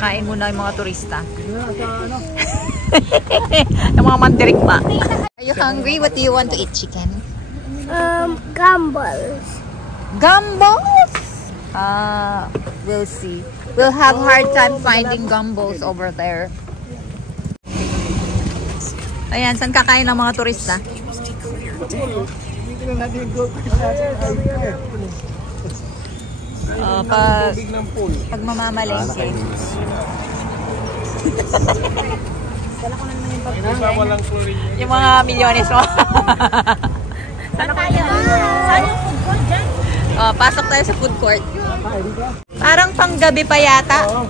Kain muna yung mga turista. Yung mga mandirigma. Are you hungry? What do you want to eat? Chicken? Gumballs. Gumballs? We'll see. We'll have hard time finding gumballs over there. Ayan, saan kakain ng mga turista? Pag mamamalengke. Yung mga milyones mo. Saan tayo? Saan yung food court dyan? Pasok tayo sa food court. Parang pang gabi pa yata.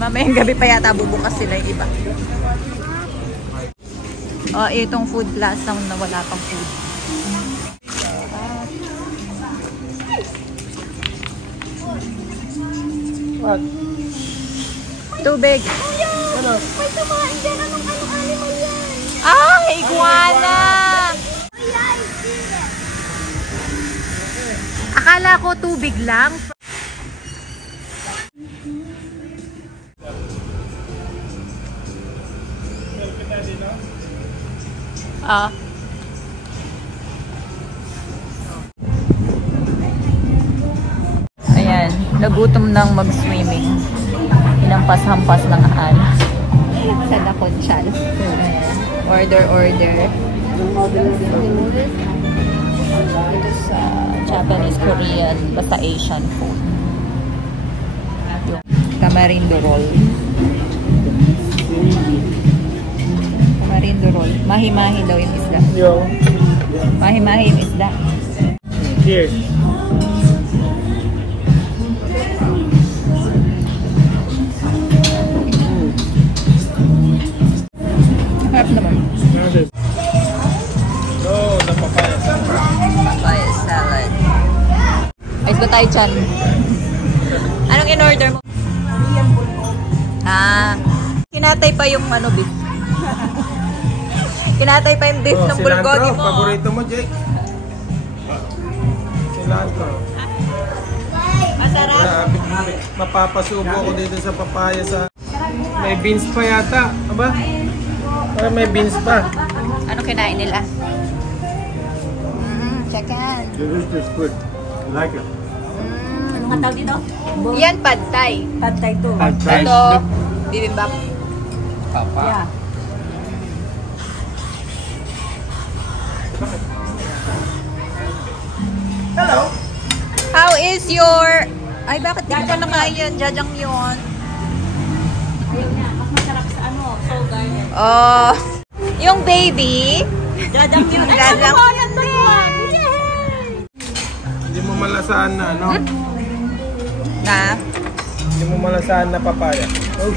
Mamayang gabi pa yata bubukas sila yung iba. Itong food plaza na wala pang food. What? Tubig. Ano? May tumahan dyan. Anong animal yan? Ah, iguana! Akala ko tubig lang. Ayan, nagutom nang mag-swimming. Hinampas-hampas ng alas. Sa Dakonchal. Order. Ito sa Japanese, Korean, basta Asian food. Yung tamarindo roll. Tamarindo roll. Mahi-mahi daw yung isda. Mahi-mahi yung isda. Cheers. Harap naman. The papaya salad. Papaya salad. Ayos ba tayo dyan? Anong in-order mo? Kinatay pa yung beef. Kinatay pa yung beef ng bulgogi mo. Paborito mo, Jake? Cilantro. Masarap. Mapapasubo ko dito sa papaya sa... May beans pa yata. Aba? Parang may beans pa. Ano kinain nila? Chicken. Delicious food. I like it. Ano nga tawag dito? Yan, pad thai. Pad thai to. Pad thai. Ito, bibimbap. Papa. Yeah. Hello. How is your... Ay, bakit di ko nakain yan? Jajang yun. Ayun na. Mas masarap sa Seoul Garden. Yung baby. Jajang yun. Ay, Jajang. ano yan to yun? Hindi mo malasaan na, no? Na? Hindi mo malasaan na papaya. Oh.